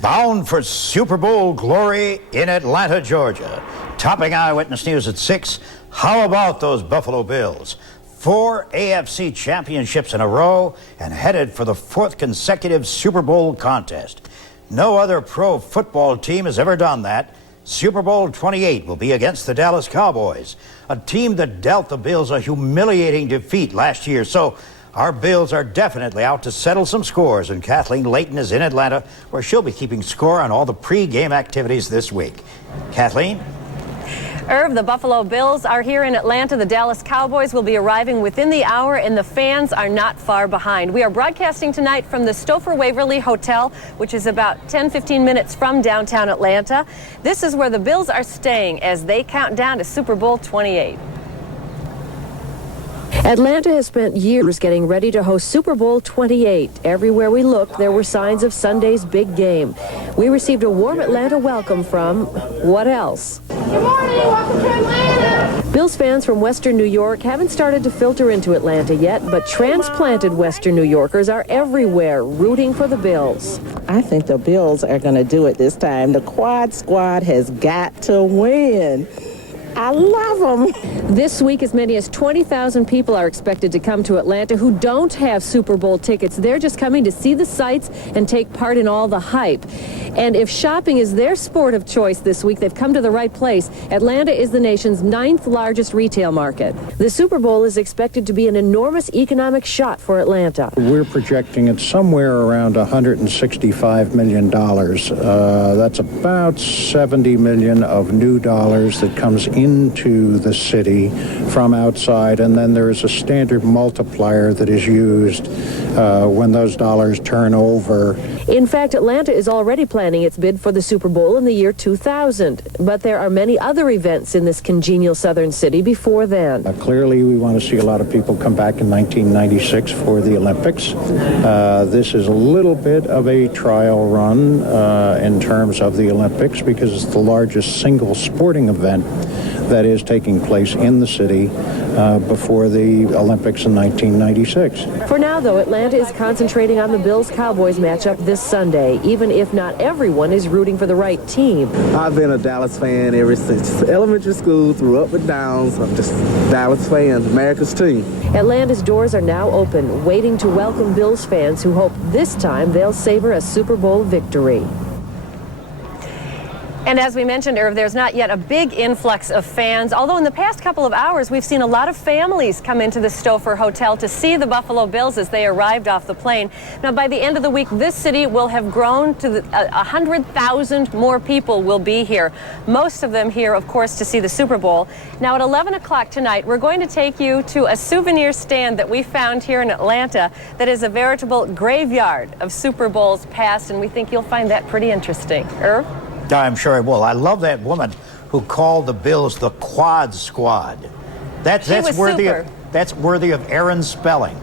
Bound for Super Bowl glory in Atlanta, Georgia. Topping Eyewitness News at 6. How about those Buffalo Bills? 4 AFC championships in a row and headed for the 4th consecutive Super Bowl contest. No other pro football team has ever done that. Super Bowl XXVIII will be against the Dallas Cowboys, a team that dealt the Bills a humiliating defeat last year. So our Bills are definitely out to settle some scores, and Kathleen Layton is in Atlanta, where she'll be keeping score on all the pre-game activities this week. Kathleen? Irv, the Buffalo Bills are here in Atlanta. The Dallas Cowboys will be arriving within the hour, and the fans are not far behind. We are broadcasting tonight from the Stouffer Waverly Hotel, which is about 10-15 minutes from downtown Atlanta. This is where the Bills are staying as they count down to Super Bowl XXVIII. Atlanta has spent years getting ready to host Super Bowl XXVIII. Everywhere we looked, there were signs of Sunday's big game. We received a warm Atlanta welcome from, what else? Good morning, welcome to Atlanta. Bills fans from Western New York haven't started to filter into Atlanta yet, but transplanted Western New Yorkers are everywhere rooting for the Bills. I think the Bills are going to do it this time. The Quad Squad has got to win. I love them. This week, as many as 20,000 people are expected to come to Atlanta who don't have Super Bowl tickets. They're just coming to see the sights and take part in all the hype. And if shopping is their sport of choice this week, they've come to the right place. Atlanta is the nation's 9th largest retail market. The Super Bowl is expected to be an enormous economic shot for Atlanta. We're projecting it somewhere around $165 million. That's about $70 million of new dollars that comes into the city from outside, and then there is a standard multiplier that is used when those dollars turn over. In fact, Atlanta is already planning its bid for the Super Bowl in the year 2000, but there are many other events in this congenial southern city before then. Clearly, we want to see a lot of people come back in 1996 for the Olympics. This is a little bit of a trial run in terms of the Olympics because it's the largest single sporting event that is taking place in the city before the Olympics in 1996. For now, though, Atlanta is concentrating on the Bills-Cowboys matchup this Sunday, even if not everyone is rooting for the right team. I've been a Dallas fan ever since elementary school, through up and downs. I'm just a Dallas fan, America's team. Atlanta's doors are now open, waiting to welcome Bills fans who hope this time they'll savor a Super Bowl victory. And as we mentioned, Irv, there's not yet a big influx of fans, although in the past couple of hours we've seen a lot of families come into the Stouffer Hotel to see the Buffalo Bills as they arrived off the plane. Now, by the end of the week, this city will have grown to 100,000 more people will be here. Most of them here, of course, to see the Super Bowl. Now, at 11 o'clock tonight, we're going to take you to a souvenir stand that we found here in Atlanta that is a veritable graveyard of Super Bowls past, and we think you'll find that pretty interesting. Irv? I'm sure I will. I love that woman who called the Bills the Quad Squad. That's worthy of Aaron's spelling.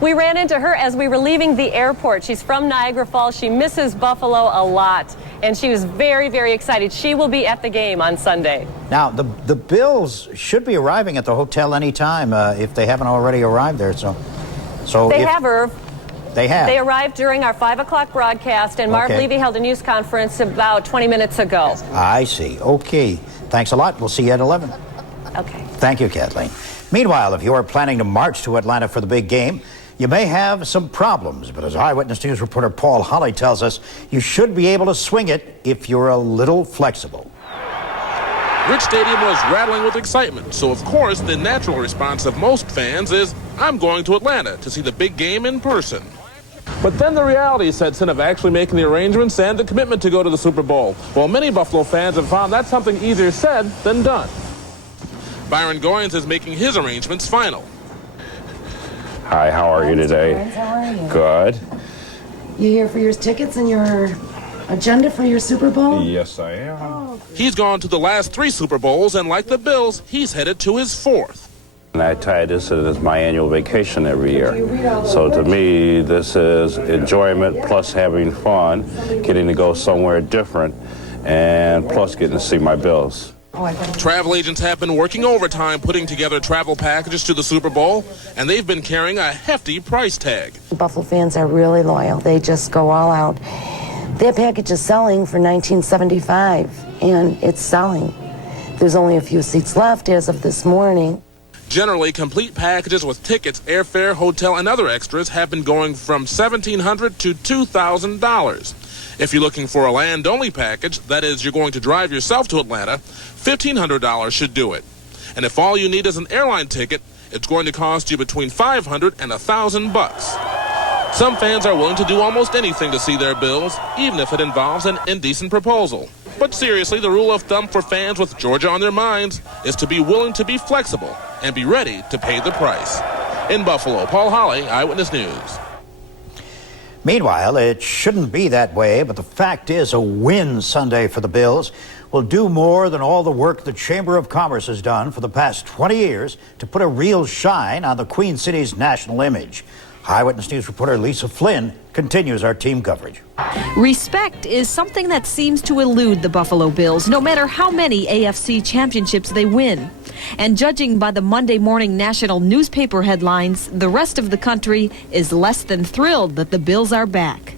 We ran into her as we were leaving the airport. She's from Niagara Falls. She misses Buffalo a lot, and she was very, very excited. She will be at the game on Sunday. Now, the Bills should be arriving at the hotel anytime if they haven't already arrived there. So they have, Irv. They have. They arrived during our 5 o'clock broadcast, and Marv Levy held a news conference about 20 minutes ago. I see. Okay. Thanks a lot. We'll see you at 11. Okay. Thank you, Kathleen. Meanwhile, if you are planning to march to Atlanta for the big game, you may have some problems, but as Eyewitness News reporter Paul Holly tells us, you should be able to swing it if you're a little flexible. Rich Stadium was rattling with excitement, so of course the natural response of most fans is, I'm going to Atlanta to see the big game in person. But then the reality sets in of actually making the arrangements and the commitment to go to the Super Bowl. Well, many Buffalo fans have found that's something easier said than done. Byron Goins is making his arrangements final. Hi, how are you today? How are you? Good. You here for your tickets and your agenda for your Super Bowl? Yes, I am. He's gone to the last 3 Super Bowls, and like the Bills, he's headed to his 4th. And I tie this as my annual vacation every year. So to me, this is enjoyment plus having fun, getting to go somewhere different, and plus getting to see my Bills. Travel agents have been working overtime putting together travel packages to the Super Bowl, and they've been carrying a hefty price tag. Buffalo fans are really loyal. They just go all out. That package is selling for $19.75, and it's selling. There's only a few seats left as of this morning. Generally, complete packages with tickets, airfare, hotel, and other extras have been going from $1,700 to $2,000. If you're looking for a land-only package, that is, you're going to drive yourself to Atlanta, $1,500 should do it. And if all you need is an airline ticket, it's going to cost you between $500 and $1,000. Some fans are willing to do almost anything to see their Bills, even if it involves an indecent proposal. But seriously, the rule of thumb for fans with Georgia on their minds is to be willing to be flexible and be ready to pay the price. In Buffalo, Paul Holly, Eyewitness News. Meanwhile, it shouldn't be that way, but the fact is a win Sunday for the Bills will do more than all the work the Chamber of Commerce has done for the past 20 years to put a real shine on the Queen City's national image. Eyewitness News reporter Lisa Flynn continues our team coverage. Respect is something that seems to elude the Buffalo Bills, no matter how many AFC championships they win. And judging by the Monday morning national newspaper headlines, the rest of the country is less than thrilled that the Bills are back.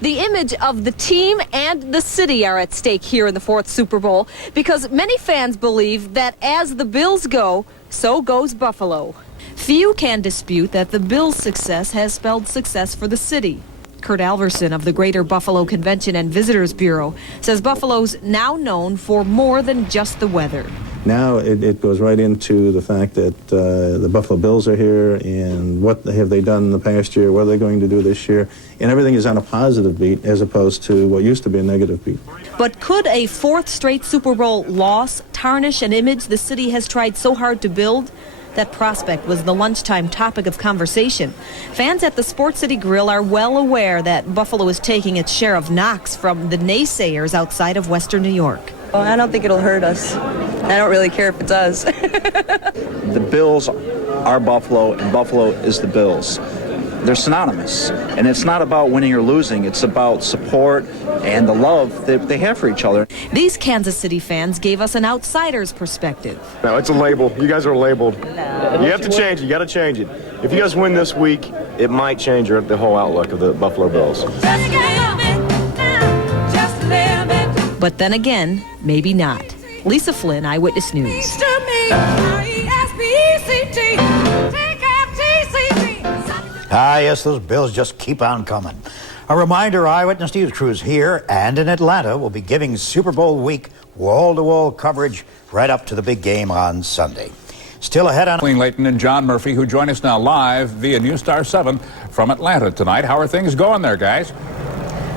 The image of the team and the city are at stake here in the fourth Super Bowl because many fans believe that as the Bills go, so goes Buffalo. Few can dispute that the Bills' success has spelled success for the city. Kurt Alverson of the Greater Buffalo Convention and Visitors Bureau says Buffalo's now known for more than just the weather. Now it goes right into the fact that the Buffalo Bills are here, and what have they done in the past year, what are they going to do this year, and everything is on a positive beat as opposed to what used to be a negative beat. But could a fourth straight Super Bowl loss tarnish an image the city has tried so hard to build? That prospect was the lunchtime topic of conversation. Fans at the Sports City Grill are well aware that Buffalo is taking its share of knocks from the naysayers outside of Western New York. Well, I don't think it'll hurt us. I don't really care if it does. The Bills are Buffalo, and Buffalo is the Bills. They're synonymous, and it's not about winning or losing. It's about support and the love that they have for each other. These Kansas City fans gave us an outsider's perspective. No, it's a label. You guys are labeled. No. You have to change it. You got to change it. If you guys win this week, it might change the whole outlook of the Buffalo Bills. But then again, maybe not. Lisa Flynn, Eyewitness News. Yes, those Bills just keep on coming. A reminder, Eyewitness News crews here and in Atlanta will be giving Super Bowl week wall-to-wall coverage right up to the big game on Sunday. Still ahead on... Layton and John Murphy, who join us now live via News Star 7 from Atlanta tonight. How are things going there, guys?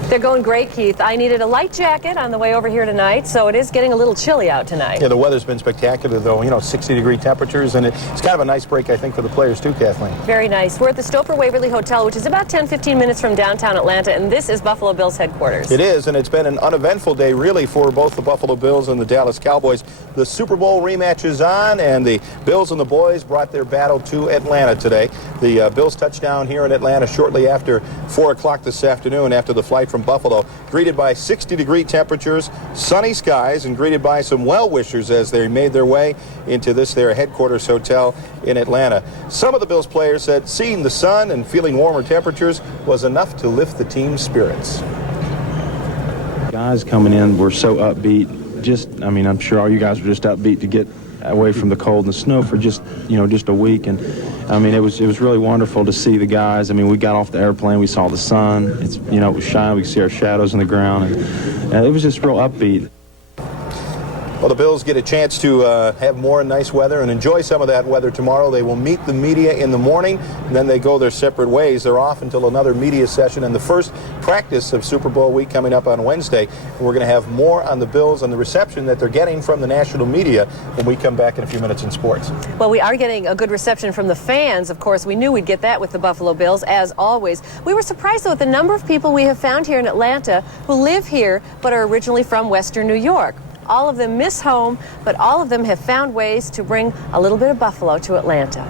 They're going great, Keith. I needed a light jacket on the way over here tonight, so it is getting a little chilly out tonight. Yeah, the weather's been spectacular, though. 60-degree temperatures, and it's kind of a nice break, I think, for the players, too, Kathleen. Very nice. We're at the Stouffer Waverly Hotel, which is about 10-15 minutes from downtown Atlanta, and this is Buffalo Bills headquarters. It is, and it's been an uneventful day, really, for both the Buffalo Bills and the Dallas Cowboys. The Super Bowl rematch is on, and the Bills and the boys brought their battle to Atlanta today. The Bills touched down here in Atlanta shortly after 4 o'clock this afternoon after the flight from Buffalo. Greeted by 60-degree temperatures, sunny skies, and greeted by some well-wishers as they made their way into their headquarters hotel in Atlanta. Some of the Bills players said seeing the sun and feeling warmer temperatures was enough to lift the team's spirits. Guys coming in were so upbeat. I'm sure all you guys were just upbeat to get away from the cold and the snow for just a week. And it was really wonderful to see the guys. We got off the airplane, we saw the sun. It was shining. We could see our shadows on the ground, and it was just real upbeat. Well, the Bills get a chance to have more nice weather and enjoy some of that weather tomorrow. They will meet the media in the morning, and then they go their separate ways. They're off until another media session and the first practice of Super Bowl week coming up on Wednesday. And we're going to have more on the Bills and the reception that they're getting from the national media when we come back in a few minutes in sports. Well, we are getting a good reception from the fans. Of course, we knew we'd get that with the Buffalo Bills, as always. We were surprised, though, at the number of people we have found here in Atlanta who live here but are originally from Western New York. All of them miss home, but all of them have found ways to bring a little bit of Buffalo to Atlanta.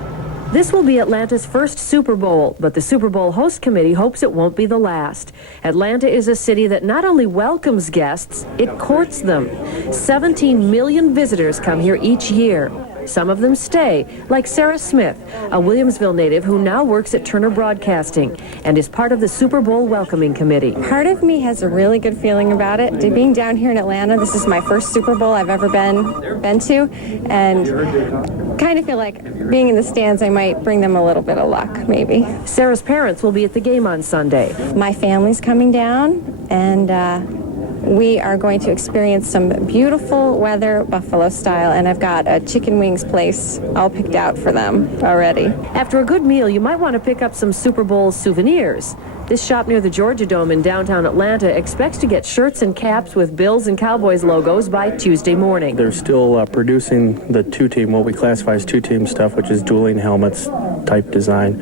This will be Atlanta's first Super Bowl, but the Super Bowl host committee hopes it won't be the last. Atlanta is a city that not only welcomes guests, it courts them. 17 million visitors come here each year. Some of them stay, like Sarah Smith, a Williamsville native who now works at Turner Broadcasting and is part of the Super Bowl welcoming committee. Part of me has a really good feeling about it. Being down here in Atlanta, this is my first Super Bowl I've ever been to, and kind of feel like being in the stands, I might bring them a little bit of luck, maybe. Sarah's parents will be at the game on Sunday. My family's coming down, and we are going to experience some beautiful weather, Buffalo style, and I've got a chicken wings place all picked out for them already. After a good meal, you might want to pick up some Super Bowl souvenirs. This shop near the Georgia Dome in downtown Atlanta expects to get shirts and caps with Bills and Cowboys logos by Tuesday morning. They're still producing the two-team, what we classify as two-team stuff, which is dueling helmets type design,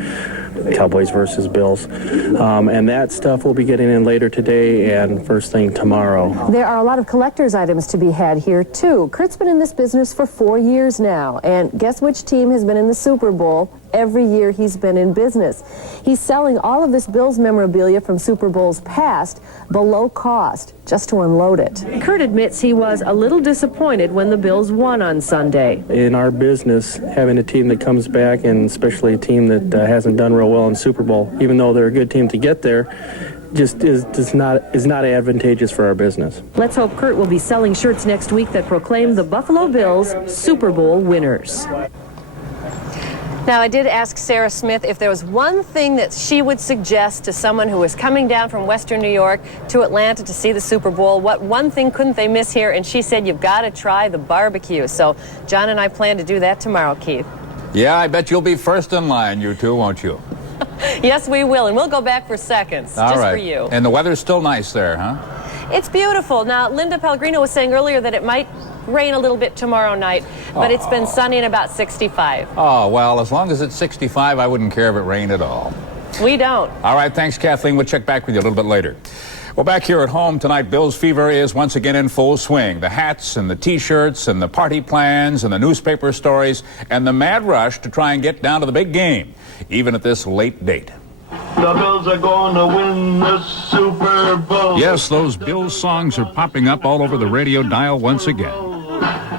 Cowboys versus Bills. And that stuff we'll be getting in later today and first thing tomorrow. There are a lot of collector's items to be had here, too. Kurt's been in this business for 4 years now, and guess which team has been in the Super Bowl every year he's been in business? He's selling all of this Bills memorabilia from Super Bowls past below cost just to unload it. Kurt admits he was a little disappointed when the Bills won on Sunday. In our business, having a team that comes back, and especially a team that hasn't done real well in Super Bowl, even though they're a good team to get there, just is not advantageous for our business. Let's hope Kurt will be selling shirts next week that proclaim the Buffalo Bills Super Bowl winners. Now, I did ask Sarah Smith if there was one thing that she would suggest to someone who was coming down from Western New York to Atlanta to see the Super Bowl. What one thing couldn't they miss here? And she said, you've got to try the barbecue. So John and I plan to do that tomorrow, Keith. Yeah, I bet you'll be first in line, you two, won't you? Yes, we will. And we'll go back for seconds, All just right. for you. And the weather's still nice there, huh? It's beautiful. Now, Linda Pellegrino was saying earlier that it might rain a little bit tomorrow night, but it's been sunny and about 65. Oh, well, as long as it's 65, I wouldn't care if it rained at all. We don't. All right, thanks, Kathleen. We'll check back with you a little bit later. Well, back here at home tonight, Bills fever is once again in full swing. The hats and the T-shirts and the party plans and the newspaper stories and the mad rush to try and get down to the big game, even at this late date. The Bills are going to win the Super Bowl. Yes, those Bills songs are popping up all over the radio dial once again.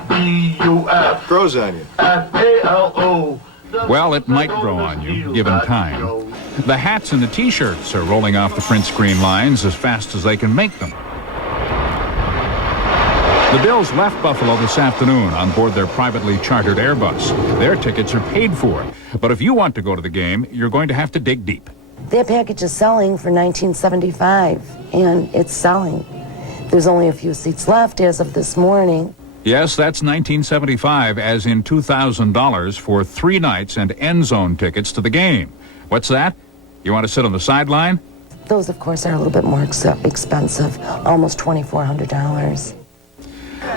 B-U-F. Grows on you. F-A-L-O. Well, it might grow on you, given time. The hats and the T-shirts are rolling off the print screen lines as fast as they can make them. The Bills left Buffalo this afternoon on board their privately chartered Airbus. Their tickets are paid for. But if you want to go to the game, you're going to have to dig deep. That package is selling for $19.75, and it's selling. There's only a few seats left as of this morning. Yes, that's $19.75, as in $2,000 for 3 nights and end zone tickets to the game. What's that? You want to sit on the sideline? Those, of course, are a little bit more expensive, almost $2,400.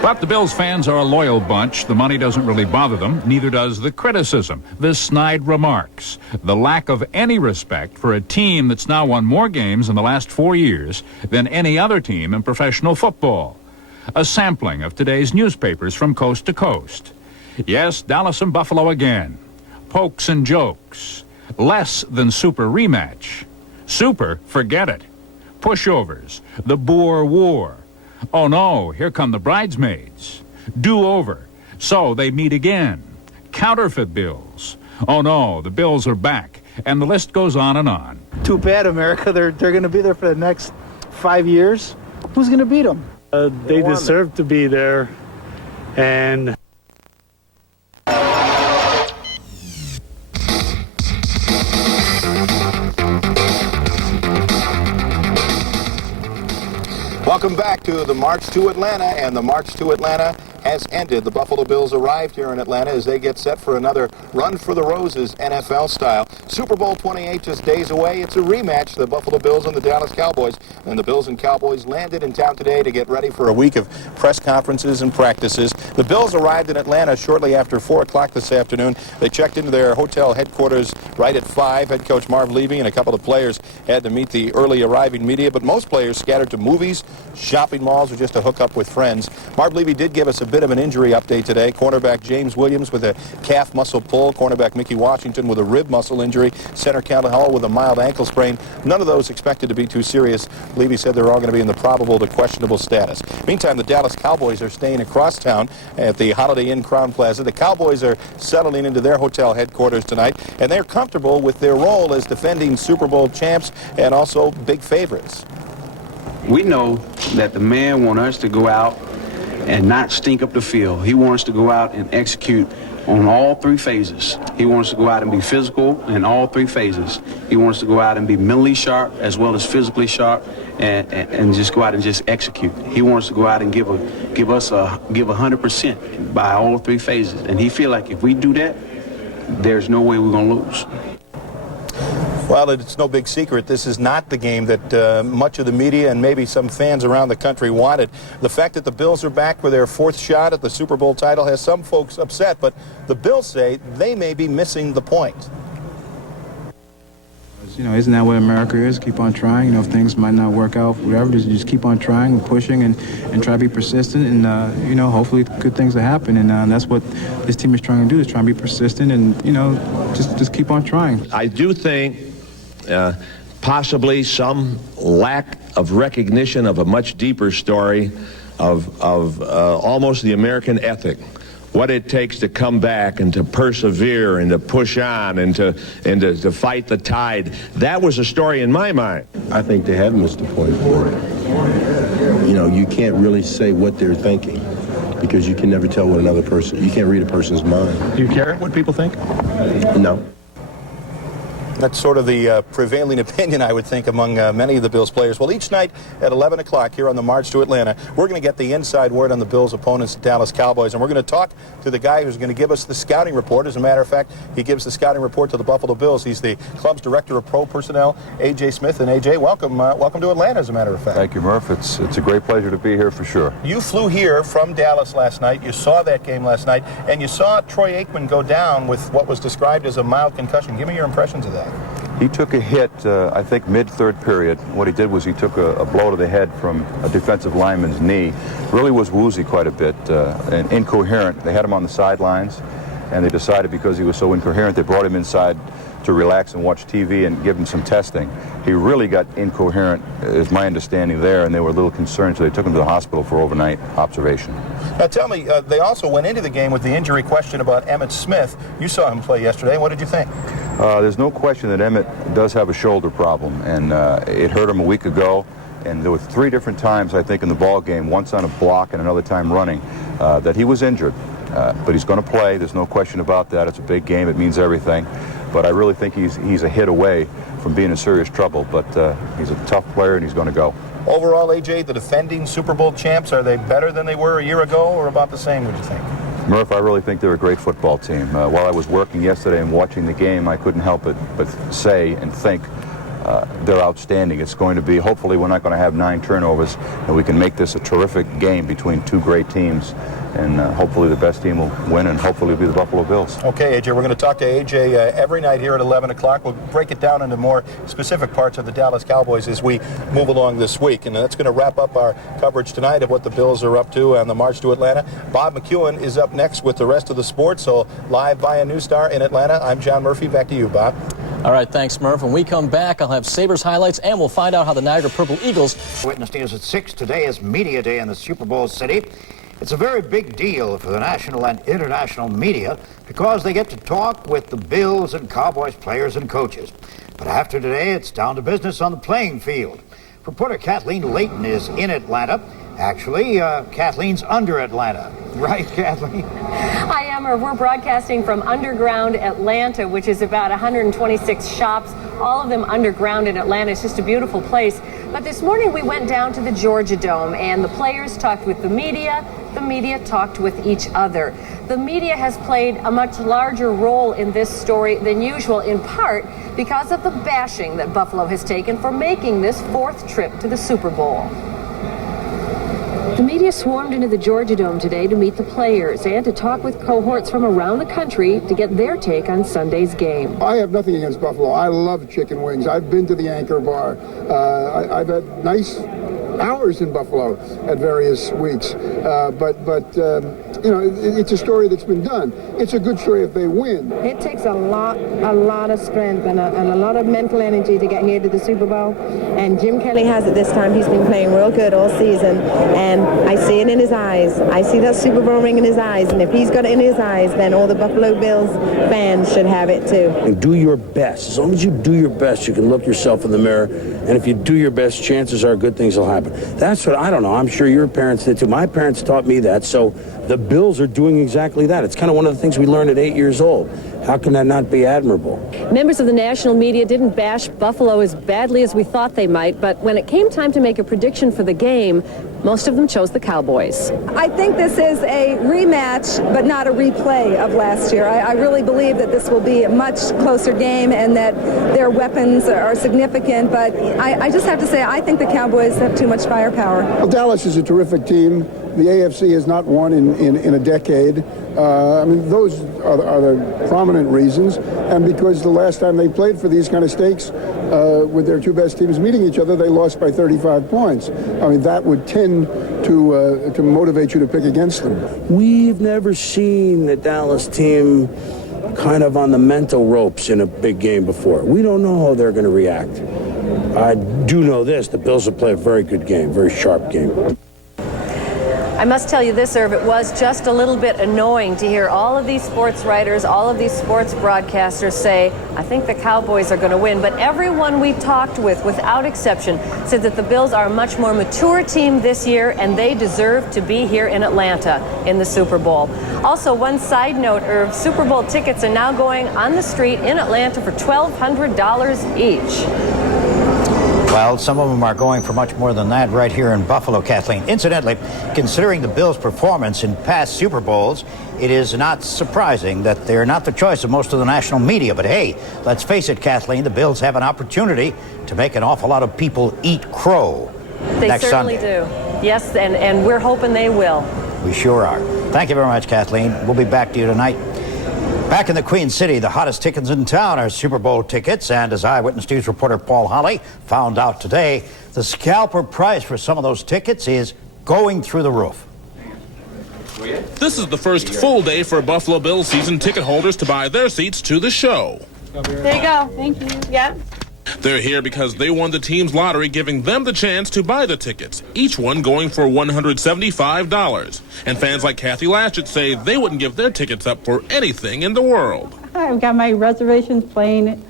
But the Bills fans are a loyal bunch. The money doesn't really bother them. Neither does the criticism, the snide remarks, the lack of any respect for a team that's now won more games in the last 4 years than any other team in professional football. A sampling of today's newspapers from coast to coast. Yes, Dallas and Buffalo again. Pokes and jokes. Less than super rematch. Super, forget it. Pushovers. The Boer War. Oh no, here come the bridesmaids. Do-over. So they meet again. Counterfeit bills. Oh no, the Bills are back. And the list goes on and on. Too bad, America. They're going to be there for the next 5 years. Who's going to beat them? They deserve to be there, and Welcome back to the March to Atlanta, and the March to Atlanta has ended. The Buffalo Bills arrived here in Atlanta as they get set for another run for the roses, NFL style. Super Bowl XXVIII just days away. It's a rematch, the Buffalo Bills and the Dallas Cowboys. And the Bills and Cowboys landed in town today to get ready for a week of press conferences and practices. The Bills arrived in Atlanta shortly after 4 o'clock this afternoon. They checked into their hotel headquarters right at 5. Head coach Marv Levy and a couple of players had to meet the early arriving media, but most players scattered to movies, shopping malls, or just to hook up with friends. Marv Levy did give us a bit bit of an injury update today. Cornerback James Williams with a calf muscle pull. Cornerback Mickey Washington with a rib muscle injury. Center Calvin Hall with a mild ankle sprain. None of those expected to be too serious. Levy said they're all going to be in the probable to questionable status. Meantime, the Dallas Cowboys are staying across town at the Holiday Inn Crowne Plaza. The Cowboys are settling into their hotel headquarters tonight, and they're comfortable with their role as defending Super Bowl champs and also big favorites. We know that the man wants us to go out and not stink up the field. He wants us to go out and execute on all three phases. He wants us to go out and be physical in all three phases. He wants us to go out and be mentally sharp as well as physically sharp, and just go out and just execute. He wants to go out and give 100% by all three phases. And he feel like if we do that, there's no way we're going to lose. Well, it's no big secret. This is not the game that much of the media and maybe some fans around the country wanted. The fact that the Bills are back for their fourth shot at the Super Bowl title has some folks upset, but the Bills say they may be missing the point. You know, isn't that what America is? Keep on trying. You know, if things might not work out, whatever, just keep on trying and pushing and try to be persistent. And, you know, hopefully good things will happen. And that's what this team is trying to do, is try and be persistent and, you know, just keep on trying. I do think possibly some lack of recognition of a much deeper story of almost the American ethic. What it takes to come back and to persevere and to push on and to fight the tide. That was a story in my mind. I think they have missed the point. You know, you can't really say what they're thinking because you can never tell what another person, you can't read a person's mind. Do you care what people think? No. That's sort of the prevailing opinion, I would think, among many of the Bills players. Well, each night at 11 o'clock here on the March to Atlanta, we're going to get the inside word on the Bills' opponents, the Dallas Cowboys, and we're going to talk to the guy who's going to give us the scouting report. As a matter of fact, he gives the scouting report to the Buffalo Bills. He's the club's director of pro personnel, A.J. Smith. And A.J., welcome to Atlanta, as a matter of fact. Thank you, Murph. It's a great pleasure to be here for sure. You flew here from Dallas last night. You saw that game last night, and you saw Troy Aikman go down with what was described as a mild concussion. Give me your impressions of that. He took a hit, I think, mid-third period. What he did was he took a blow to the head from a defensive lineman's knee. Really was woozy quite a bit and incoherent. They had him on the sidelines, and they decided because he was so incoherent, they brought him inside to relax and watch TV and give him some testing. He really got incoherent, is my understanding there, and they were a little concerned, so they took him to the hospital for overnight observation. Now tell me, they also went into the game with the injury question about Emmitt Smith. You saw him play yesterday. What did you think? There's no question that Emmitt does have a shoulder problem, and it hurt him a week ago. And there were 3 different times, I think, in the ball game, once on a block and another time running, that he was injured. But he's going to play. There's no question about that. It's a big game. It means everything. But I really think he's a hit away from being in serious trouble. But he's a tough player, and he's going to go. Overall, A.J., the defending Super Bowl champs, are they better than they were a year ago, or about the same, would you think? Murph, I really think they're a great football team. While I was working yesterday and watching the game, I couldn't help it but say and think they're outstanding. It's going to be, hopefully we're not going to have 9 turnovers, and we can make this a terrific game between 2 great teams. And hopefully the best team will win, and hopefully it'll be the Buffalo Bills. Okay, A.J., we're going to talk to A.J. Every night here at 11 o'clock. We'll break it down into more specific parts of the Dallas Cowboys as we move along this week. And that's going to wrap up our coverage tonight of what the Bills are up to on the march to Atlanta. Bob McEwen is up next with the rest of the sports. So live via News Star in Atlanta, I'm John Murphy. Back to you, Bob. All right, thanks, Murph. When we come back, I'll have Sabres highlights, and we'll find out how the Niagara Purple Eagles... Witness News at 6. Today is Media Day in the Super Bowl city. It's a very big deal for the national and international media because they get to talk with the Bills and Cowboys players and coaches. But after today, it's down to business on the playing field. Reporter Kathleen Layton is in Atlanta. Actually, Kathleen's under Atlanta. Right, Kathleen? Hi, Emmer. We're broadcasting from underground Atlanta, which is about 126 shops, all of them underground in Atlanta. It's just a beautiful place. But this morning we went down to the Georgia Dome, and the players talked with the media talked with each other. The media has played a much larger role in this story than usual, in part because of the bashing that Buffalo has taken for making this 4th trip to the Super Bowl. The media swarmed into the Georgia Dome today to meet the players and to talk with cohorts from around the country to get their take on Sunday's game. I have nothing against Buffalo. I love chicken wings. I've been to the Anchor Bar. I've had nice hours in Buffalo at various weeks. You know, it's a story that's been done. It's a good story if they win. It takes a lot of strength and a lot of mental energy to get here to the Super Bowl. And Jim Kelly has it this time. He's been playing real good all season. And I see it in his eyes. I see that Super Bowl ring in his eyes. And if he's got it in his eyes, then all the Buffalo Bills fans should have it too. And do your best. As long as you do your best, you can look yourself in the mirror. And if you do your best, chances are good things will happen. That's what, I don't know, I'm sure your parents did too. My parents taught me that. So the Bills are doing exactly that. It's kind of one of the things we learned at 8 years old. How can that not be admirable? Members of the national media didn't bash Buffalo as badly as we thought they might, but when it came time to make a prediction for the game, most of them chose the Cowboys. I think this is a rematch, but not a replay of last year. I really believe that this will be a much closer game and that their weapons are significant, but I just have to say, I think the Cowboys have too much firepower. Well, Dallas is a terrific team. The AFC has not won in a decade. I mean, those are the prominent reasons. And because the last time they played for these kind of stakes with their two best teams meeting each other, they lost by 35 points. I mean, that would tend to motivate you to pick against them. We've never seen the Dallas team kind of on the mental ropes in a big game before. We don't know how they're going to react. I do know this, the Bills will play a very good game, very sharp game. I must tell you this, Irv, it was just a little bit annoying to hear all of these sports writers, all of these sports broadcasters say, I think the Cowboys are going to win. But everyone we talked with, without exception, said that the Bills are a much more mature team this year and they deserve to be here in Atlanta in the Super Bowl. Also, one side note, Irv, Super Bowl tickets are now going on the street in Atlanta for $1,200 each. Well, some of them are going for much more than that right here in Buffalo, Kathleen. Incidentally, considering the Bills' performance in past Super Bowls, it is not surprising that they're not the choice of most of the national media. But hey, let's face it, Kathleen, the Bills have an opportunity to make an awful lot of people eat crow next certainly Sunday. Do. Yes, and we're hoping they will. We sure are. Thank you very much, Kathleen. We'll be back to you tonight. Back in the Queen City, the hottest tickets in town are Super Bowl tickets, and as Eyewitness News reporter Paul Holly found out today, the scalper price for some of those tickets is going through the roof. This is the first full day for Buffalo Bills season ticket holders to buy their seats to the show. There you go. Thank you. Yeah. They're here because they won the team's lottery, giving them the chance to buy the tickets, each one going for $175. And fans like Kathy Latchett say they wouldn't give their tickets up for anything in the world. I've got my reservations, plane,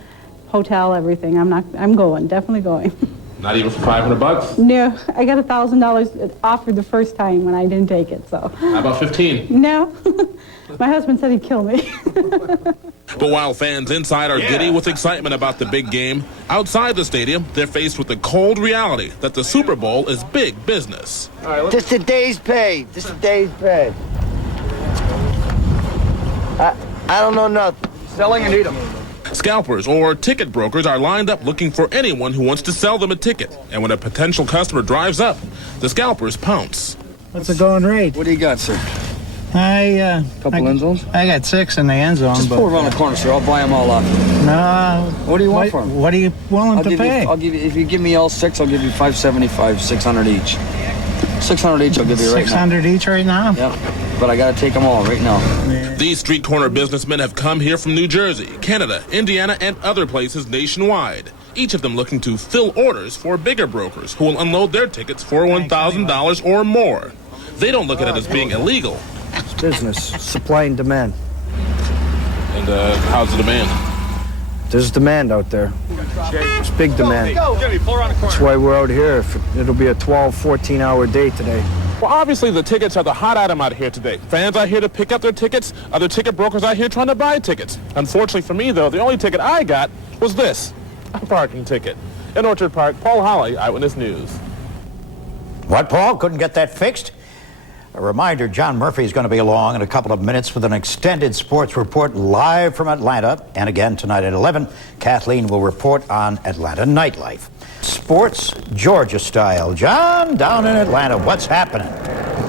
hotel, everything. I'm going, definitely going. Not even for $500? No, I got $1,000 offered the first time when I didn't take it, so. How about 15? No. My husband said he'd kill me. But while fans inside are giddy with excitement about the big game, outside the stadium, they're faced with the cold reality that the Super Bowl is big business. Just a day's pay. Just a day's pay. I don't know nothing. Selling and eat them. Scalpers or ticket brokers are lined up looking for anyone who wants to sell them a ticket. And when a potential customer drives up, the scalpers pounce. What's the going rate? What do you got, sir? Couple end zones? I got 6 in the end zone. Just pull around the corner, sir. I'll buy them all off. No. What do you want for them? What are you willing to pay? I'll give you, if you give me all 6, I'll give you $575, 600 each. 600 each, I'll give you right now. 600 each right now? Yep. But I got to take them all right now. Yeah. These street corner businessmen have come here from New Jersey, Canada, Indiana, and other places nationwide. Each of them looking to fill orders for bigger brokers who will unload their tickets for $1,000 or more. They don't look at it as being illegal. It's business, supply and demand. And how's the demand? There's demand out there. There's big demand. That's why we're out here. It'll be a 12, 14-hour day today. Well, obviously the tickets are the hot item out here today. Fans are here to pick up their tickets. Other ticket brokers are here trying to buy tickets. Unfortunately for me, though, the only ticket I got was this, a parking ticket. In Orchard Park, Paul Holly, Eyewitness News. What, Paul? Couldn't get that fixed? A reminder, John Murphy is going to be along in a couple of minutes with an extended sports report live from Atlanta. And again, tonight at 11, Kathleen will report on Atlanta nightlife. Sports Georgia style. John, down in Atlanta, what's happening?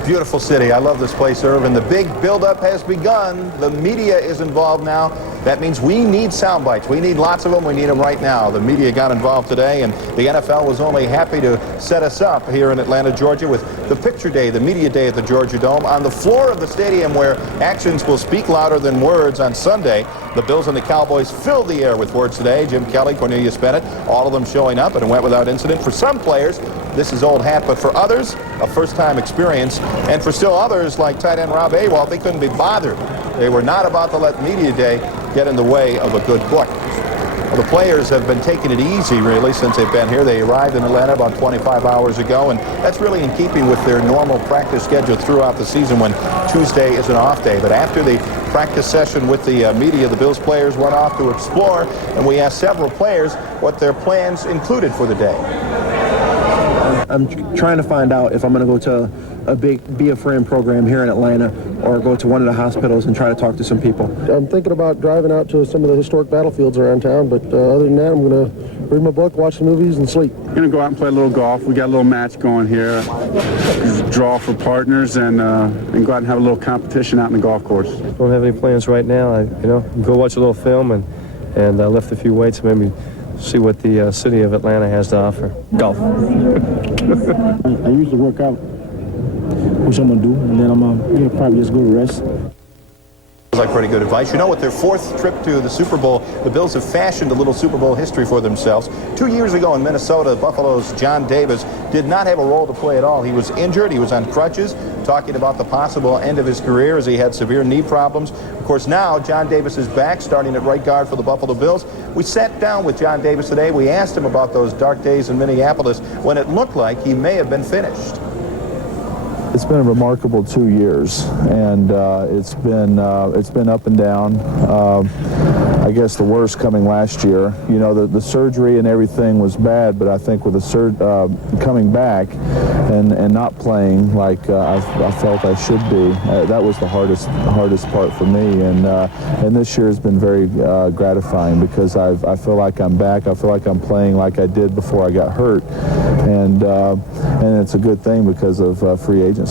Beautiful city. I love this place, Irv. And the big buildup has begun. The media is involved now. That means we need sound bites. We need lots of them. We need them right now. The media got involved today, and the NFL was only happy to set us up here in Atlanta, Georgia, with the picture day, the media day at the Georgia Dome, on the floor of the stadium where actions will speak louder than words on Sunday. The Bills and the Cowboys filled the air with words today. Jim Kelly, Cornelius Bennett, all of them showing up, and it went without incident. For some players, this is old hat, but for others, a first-time experience. And for still others, like tight end Rob Awalt, they couldn't be bothered. They were not about to let media day get in the way of a good book. Well, the players have been taking it easy, really, since they've been here. They arrived in Atlanta about 25 hours ago, and that's really in keeping with their normal practice schedule throughout the season when Tuesday is an off day. But after the practice session with the media, the Bills players went off to explore, and we asked several players what their plans included for the day. I'm trying to find out if I'm going to go to a big Be a Friend program here in Atlanta or go to one of the hospitals and try to talk to some people. I'm thinking about driving out to some of the historic battlefields around town, but other than that, I'm going to read my book, watch the movies, and sleep. Going to go out and play a little golf. We got a little match going here. Draw for partners and go out and have a little competition out in the golf course. Don't have any plans right now. Go watch a little film and lift a few weights, maybe see what the city of Atlanta has to offer. Golf. I usually work out, which I'm going to do, and then I'm going to probably just go to rest. Like pretty good advice. You know, with their fourth trip to the Super Bowl, the Bills have fashioned a little Super Bowl history for themselves. 2 years ago in Minnesota, Buffalo's John Davis did not have a role to play at all. He was injured. He was on crutches, talking about the possible end of his career as he had severe knee problems. Of course, now John Davis is back, starting at right guard for the Buffalo Bills. We sat down with John Davis today. We asked him about those dark days in Minneapolis when it looked like he may have been finished. It's been a remarkable 2 years, and it's been up and down. I guess the worst coming last year. You know, the surgery and everything was bad, but I think with the coming back and not playing like I felt I should be, that was the hardest part for me. And this year has been very gratifying because I feel like I'm back. I feel like I'm playing like I did before I got hurt, and it's a good thing because of free agency.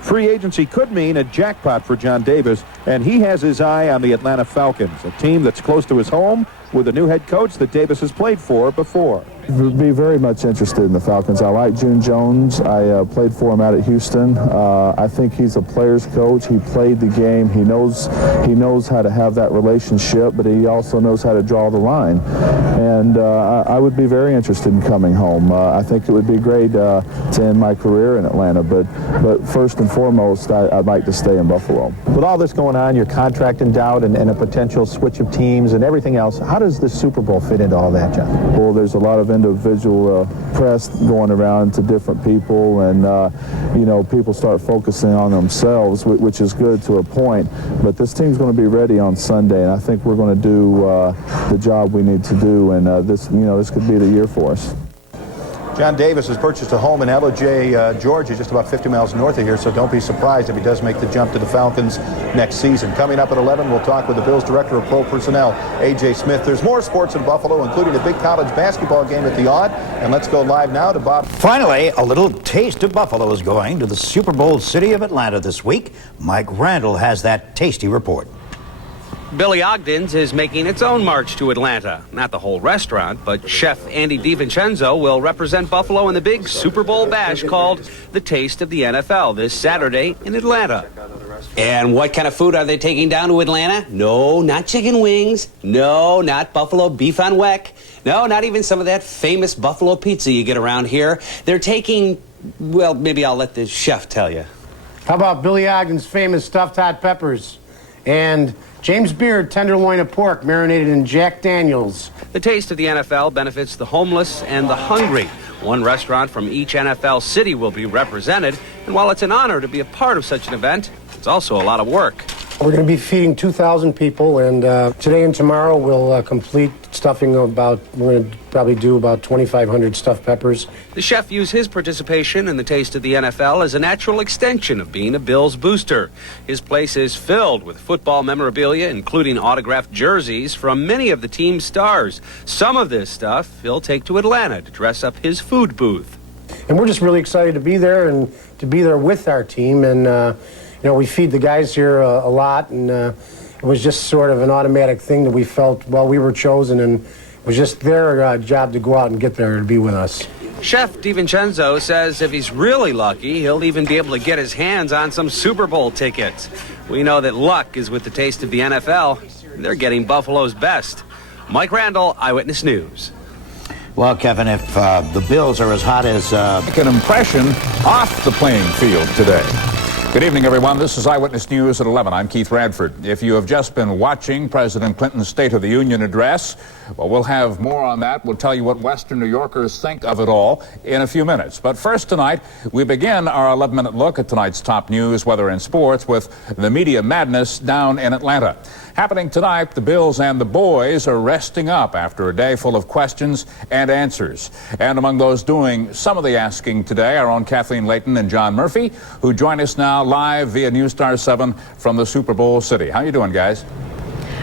Free agency could mean a jackpot for John Davis, and he has his eye on the Atlanta Falcons, a team that's close to his home with a new head coach that Davis has played for before. I'd be very much interested in the Falcons. I like June Jones. I played for him out at Houston. I think he's a player's coach. He played the game. He knows how to have that relationship, but he also knows how to draw the line. And I would be very interested in coming home. I think it would be great to end my career in Atlanta, but first and foremost, I'd like to stay in Buffalo. With all this going on, your contract in doubt and a potential switch of teams and everything else, how does the Super Bowl fit into all that, John? Well, there's a lot of individual press going around to different people, and people start focusing on themselves, which is good to a point. But this team's going to be ready on Sunday, and I think we're going to do the job we need to do. And this could be the year for us. John Davis has purchased a home in Ellijay, Georgia, just about 50 miles north of here, so don't be surprised if he does make the jump to the Falcons next season. Coming up at 11, we'll talk with the Bills Director of Pro Personnel, A.J. Smith. There's more sports in Buffalo, including a big college basketball game at the Odd, and let's go live now to Bob. Finally, a little taste of Buffalo is going to the Super Bowl city of Atlanta this week. Mike Randall has that tasty report. Billy Ogden's is making its own march to Atlanta. Not the whole restaurant, but Chef Andy DiVincenzo will represent Buffalo in the big Super Bowl bash called The Taste of the NFL this Saturday in Atlanta. And what kind of food are they taking down to Atlanta? No, not chicken wings. No, not buffalo beef on weck. No, not even some of that famous buffalo pizza you get around here. They're taking, well, maybe I'll let the chef tell you. How about Billy Ogden's famous stuffed hot peppers? And James Beard tenderloin of pork marinated in Jack Daniels. The Taste of the NFL benefits the homeless and the hungry. One restaurant from each NFL city will be represented, and while it's an honor to be a part of such an event, it's also a lot of work. We're going to be feeding 2,000 people, and today and tomorrow we'll complete stuffing we're going to probably do about 2,500 stuffed peppers. The chef used his participation in the Taste of the NFL as a natural extension of being a Bills booster. His place is filled with football memorabilia, including autographed jerseys from many of the team's stars. Some of this stuff he'll take to Atlanta to dress up his food booth. And we're just really excited to be there and to be there with our team, and we feed the guys here a lot, and was just sort of an automatic thing that we felt, well, we were chosen, and it was just their job to go out and get there to be with us. Chef DiVincenzo says if he's really lucky, he'll even be able to get his hands on some Super Bowl tickets. We know that luck is with the taste of the NFL. They're getting Buffalo's best. Mike Randall, Eyewitness News. Well, Kevin, if the Bills are as hot as... Make an impression off the playing field today. Good evening, everyone. This is Eyewitness News at 11. I'm Keith Radford. If you have just been watching President Clinton's State of the Union address, well, we'll have more on that. We'll tell you what Western New Yorkers think of it all in a few minutes. But first tonight, we begin our 11-minute look at tonight's top news, weather, and sports with the media madness down in Atlanta. Happening tonight, the Bills and the boys are resting up after a day full of questions and answers. And among those doing some of the asking today, our own Kathleen Layton and John Murphy, who join us now live via News Star 7 from the Super Bowl city. How you doing, guys?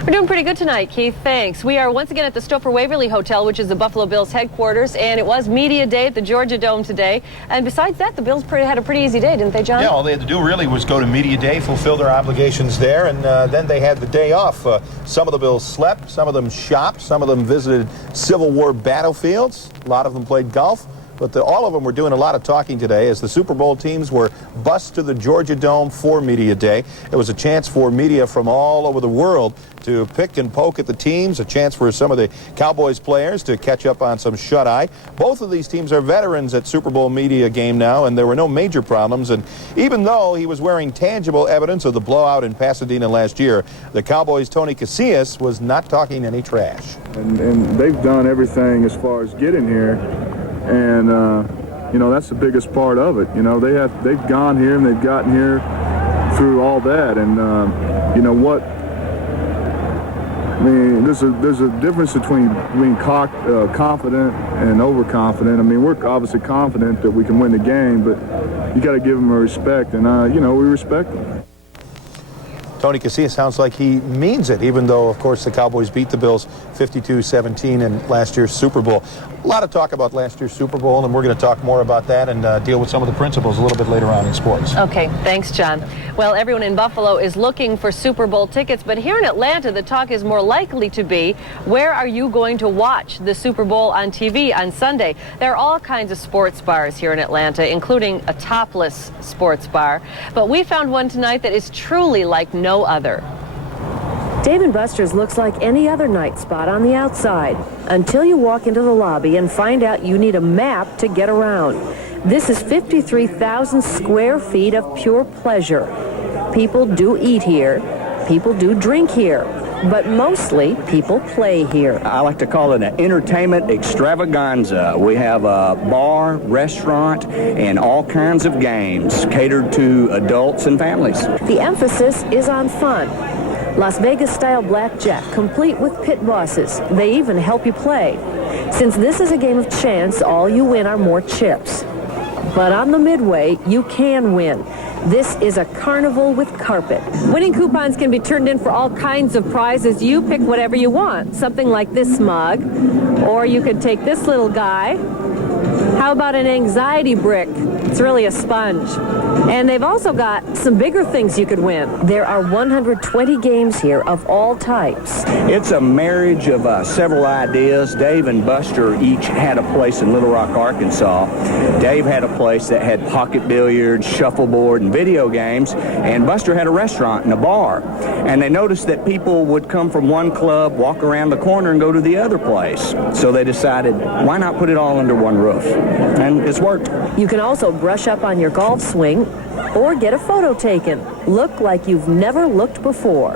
We're doing pretty good tonight, Keith. Thanks. We are once again at the Stouffer Waverly Hotel, which is the Buffalo Bills headquarters, and it was media day at the Georgia Dome today. And besides that, the Bills had a pretty easy day, didn't they, John? Yeah, all they had to do really was go to media day, fulfill their obligations there, and then they had the day off. Some of the Bills slept, some of them shopped, some of them visited Civil War battlefields. A lot of them played golf. But all of them were doing a lot of talking today as the Super Bowl teams were bussed to the Georgia Dome for Media Day. It was a chance for media from all over the world to pick and poke at the teams, a chance for some of the Cowboys players to catch up on some shut-eye. Both of these teams are veterans at Super Bowl media game now, and there were no major problems. And even though he was wearing tangible evidence of the blowout in Pasadena last year, the Cowboys' Tony Casillas was not talking any trash. And they've done everything as far as getting here. And, you know, that's the biggest part of it. You know, they've gone here and they've gotten here through all that. And, you know what? I mean, there's a difference between being confident and overconfident. I mean, we're obviously confident that we can win the game, but you got to give them a respect. And, you know, we respect them. Tony Casillas sounds like he means it, even though, of course, the Cowboys beat the Bills 52-17 in last year's Super Bowl. A lot of talk about last year's Super Bowl, and we're going to talk more about that and deal with some of the principles a little bit later on in sports. Okay, thanks, John. Well, everyone in Buffalo is looking for Super Bowl tickets, but here in Atlanta, the talk is more likely to be, where are you going to watch the Super Bowl on TV on Sunday? There are all kinds of sports bars here in Atlanta, including a topless sports bar, but we found one tonight that is truly like no other. Dave & Buster's looks like any other night spot on the outside until you walk into the lobby and find out you need a map to get around. This is 53,000 square feet of pure pleasure. People do eat here, people do drink here, but mostly people play here. I like to call it an entertainment extravaganza. We have a bar, restaurant, and all kinds of games catered to adults and families. The emphasis is on fun. Las Vegas-style blackjack, complete with pit bosses. They even help you play. Since this is a game of chance, all you win are more chips. But on the Midway, you can win. This is a carnival with carpet. Winning coupons can be turned in for all kinds of prizes. You pick whatever you want. Something like this mug, or you could take this little guy. How about an anxiety brick? It's really a sponge. And they've also got some bigger things you could win. There are 120 games here of all types. It's a marriage of several ideas. Dave and Buster each had a place in Little Rock, Arkansas. Dave had a place that had pocket billiards, shuffleboard, and video games, and Buster had a restaurant and a bar. And they noticed that people would come from one club, walk around the corner, and go to the other place. So they decided, why not put it all under one roof? And it's worked. You can also brush up on your golf swing or get a photo taken. Look like you've never looked before.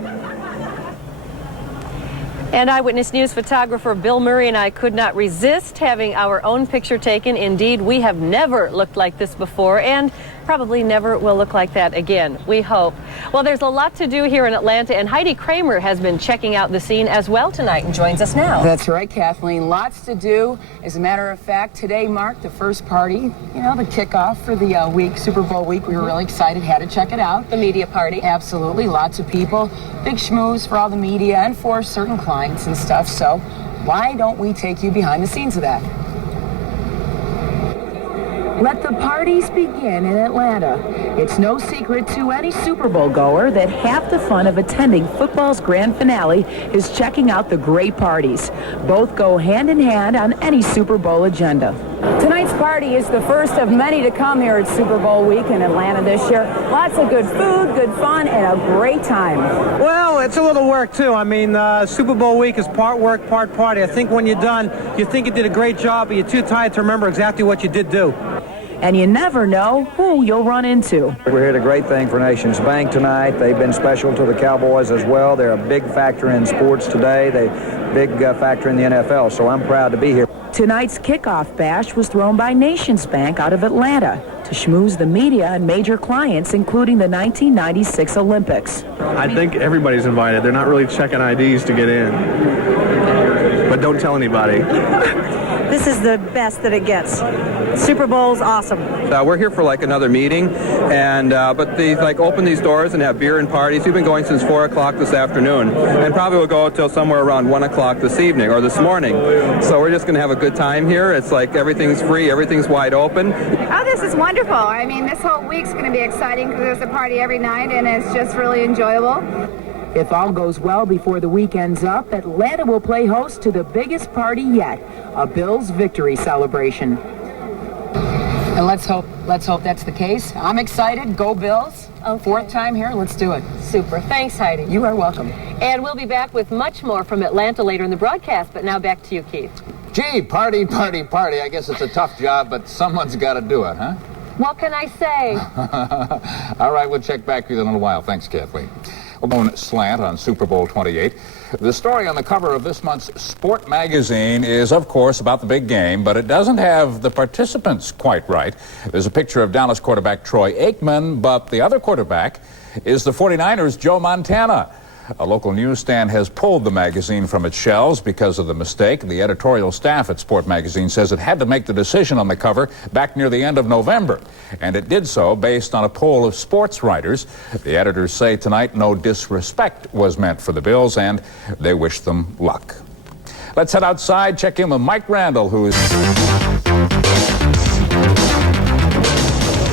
And Eyewitness News photographer Bill Murray and I could not resist having our own picture taken. Indeed, we have never looked like this before and probably never will look like that again, we hope. Well, there's a lot to do here in Atlanta, and Heidi Kramer has been checking out the scene as well tonight and joins us now. That's right, Kathleen. Lots to do. As a matter of fact, today marked the first party, you know, the kickoff for the week, Super Bowl week. We were really excited, had to check it out. The media party. Absolutely, lots of people. Big schmooze for all the media and for certain clients and stuff. So why don't we take you behind the scenes of that? Let the parties begin in Atlanta. It's no secret to any Super Bowl goer that half the fun of attending football's grand finale is checking out the great parties. Both go hand in hand on any Super Bowl agenda. Tonight's party is the first of many to come here at Super Bowl week in Atlanta this year. Lots of good food, good fun, and a great time. Well, it's a little work, too. I mean, Super Bowl week is part work, part party. I think when you're done, you think you did a great job, but you're too tired to remember exactly what you did do. And you never know who you'll run into. We're here at a great thing for Nations Bank tonight. They've been special to the Cowboys as well. They're a big factor in sports today. They're a big factor in the NFL, so I'm proud to be here. Tonight's kickoff bash was thrown by Nations Bank out of Atlanta to schmooze the media and major clients, including the 1996 Olympics. I think everybody's invited. They're not really checking IDs to get in. But don't tell anybody. This is the best that it gets. Super Bowl's awesome. We're here for like another meeting, and but they like open these doors and have beer and parties. We've been going since 4 o'clock this afternoon, and probably will go till somewhere around 1 o'clock this evening or this morning. So we're just going to have a good time here. It's like everything's free, everything's wide open. Oh, this is wonderful. I mean, this whole week's going to be exciting because there's a party every night, and it's just really enjoyable. If all goes well before the weekend's up, Atlanta will play host to the biggest party yet, a Bills victory celebration. And let's hope that's the case. I'm excited. Go Bills. Okay. Fourth time here. Let's do it. Super. Thanks, Heidi. You are welcome. And we'll be back with much more from Atlanta later in the broadcast, but now back to you, Keith. Gee, party, party, party. I guess it's a tough job, but someone's got to do it, huh? What can I say? All right, we'll check back with you in a little while. Thanks, Kathleen. We're going slant on Super Bowl XXVIII. The story on the cover of this month's Sport magazine is, of course, about the big game, but it doesn't have the participants quite right. There's a picture of Dallas quarterback Troy Aikman, but the other quarterback is the 49ers' Joe Montana. A local newsstand has pulled the magazine from its shelves because of the mistake. The editorial staff at Sport magazine says it had to make the decision on the cover back near the end of November, and it did so based on a poll of sports writers. The editors say tonight no disrespect was meant for the Bills, and they wish them luck. Let's head outside, check in with Mike Randall, who is...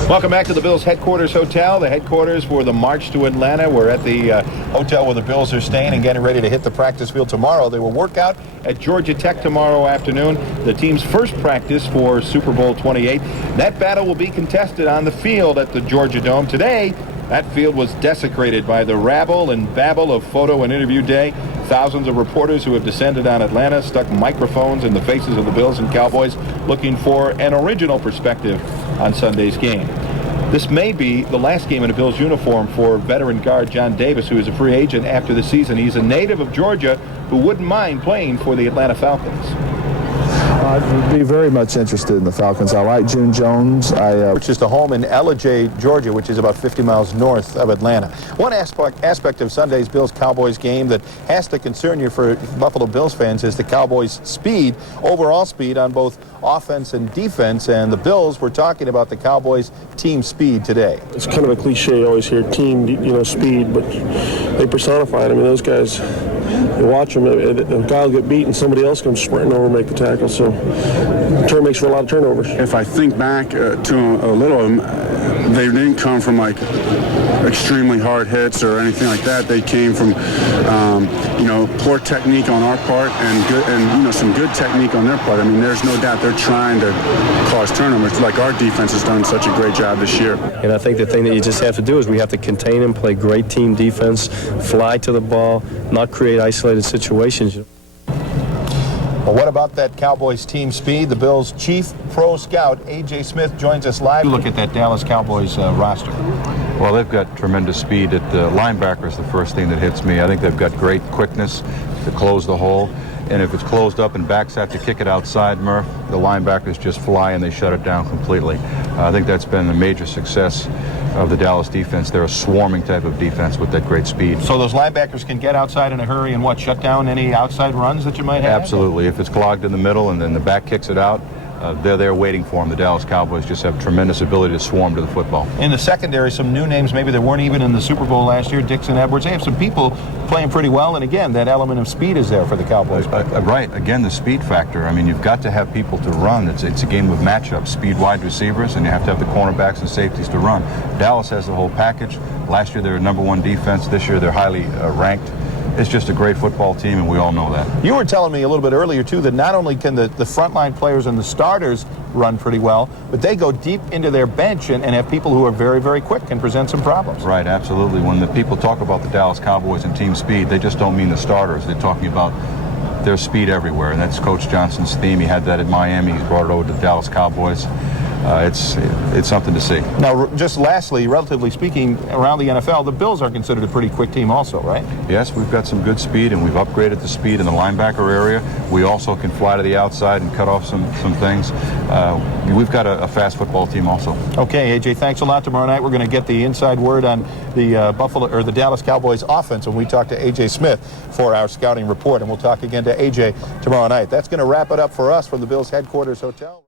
Welcome back to the Bills headquarters hotel, the headquarters for the march to Atlanta. We're at the hotel where the Bills are staying and getting ready to hit the practice field tomorrow. They will work out at Georgia Tech tomorrow afternoon, the team's first practice for Super Bowl XXVIII. That battle will be contested on the field at the Georgia Dome. Today, that field was desecrated by the rabble and babble of photo and interview day. Thousands of reporters who have descended on Atlanta stuck microphones in the faces of the Bills and Cowboys looking for an original perspective on Sunday's game. This may be the last game in a Bills uniform for veteran guard John Davis, who is a free agent after the season. He's a native of Georgia who wouldn't mind playing for the Atlanta Falcons. I'd be very much interested in the Falcons. I like June Jones. Which is the home in Ellijay, Georgia, which is about 50 miles north of Atlanta. One aspect of Sunday's Bills-Cowboys game that has to concern you for Buffalo Bills fans is the Cowboys' speed, overall speed on both offense and defense, and the Bills were talking about the Cowboys' team speed today. It's kind of a cliche, you always hear team, speed, but they personify it. I mean, those guys, you watch them, a guy will get beat and somebody else comes sprinting over and make the tackle, so it makes for a lot of turnovers. If I think back to a little of them, they didn't come from like extremely hard hits or anything like that. They came from, poor technique on our part and some good technique on their part. I mean, there's no doubt they're trying to cause turnovers like our defense has done such a great job this year. And I think the thing that you just have to do is we have to contain them, play great team defense, fly to the ball, not create isolated situations. Well, what about that Cowboys team speed? The Bills' chief pro scout, A.J. Smith, joins us live. Look at that Dallas Cowboys roster. Well, they've got tremendous speed. At the linebacker is the first thing that hits me. I think they've got great quickness to close the hole. And if it's closed up and backs have to kick it outside, Murph, the linebackers just fly and they shut it down completely. I think that's been a major success of the Dallas defense. They're a swarming type of defense with that great speed. So those linebackers can get outside in a hurry and shut down any outside runs that you might have? Absolutely. If it's clogged in the middle and then the back kicks it out, they're there waiting for them. The Dallas Cowboys just have tremendous ability to swarm to the football. In the secondary, some new names maybe that weren't even in the Super Bowl last year. Dixon, Edwards. They have some people playing pretty well, and again, that element of speed is there for the Cowboys. Right. Again, the speed factor. I mean, you've got to have people to run. It's a game of matchups. Speed wide receivers, and you have to have the cornerbacks and safeties to run. Dallas has the whole package. Last year, they were #1 defense. This year, they're highly ranked. It's just a great football team, and we all know that. You were telling me a little bit earlier, too, that not only can the frontline players and the starters run pretty well, but they go deep into their bench and have people who are very, very quick and present some problems. Right, absolutely. When the people talk about the Dallas Cowboys and team speed, they just don't mean the starters. They're talking about their speed everywhere, and that's Coach Johnson's theme. He had that at Miami. He's brought it over to the Dallas Cowboys. It's something to see. Now, just lastly, relatively speaking, around the NFL, the Bills are considered a pretty quick team also, right? Yes, we've got some good speed, and we've upgraded the speed in the linebacker area. We also can fly to the outside and cut off some things. We've got a fast football team also. Okay, AJ, thanks a lot. Tomorrow night we're going to get the inside word on the the Dallas Cowboys offense when we talk to AJ Smith for our scouting report, and we'll talk again to AJ tomorrow night. That's going to wrap it up for us from the Bills headquarters hotel.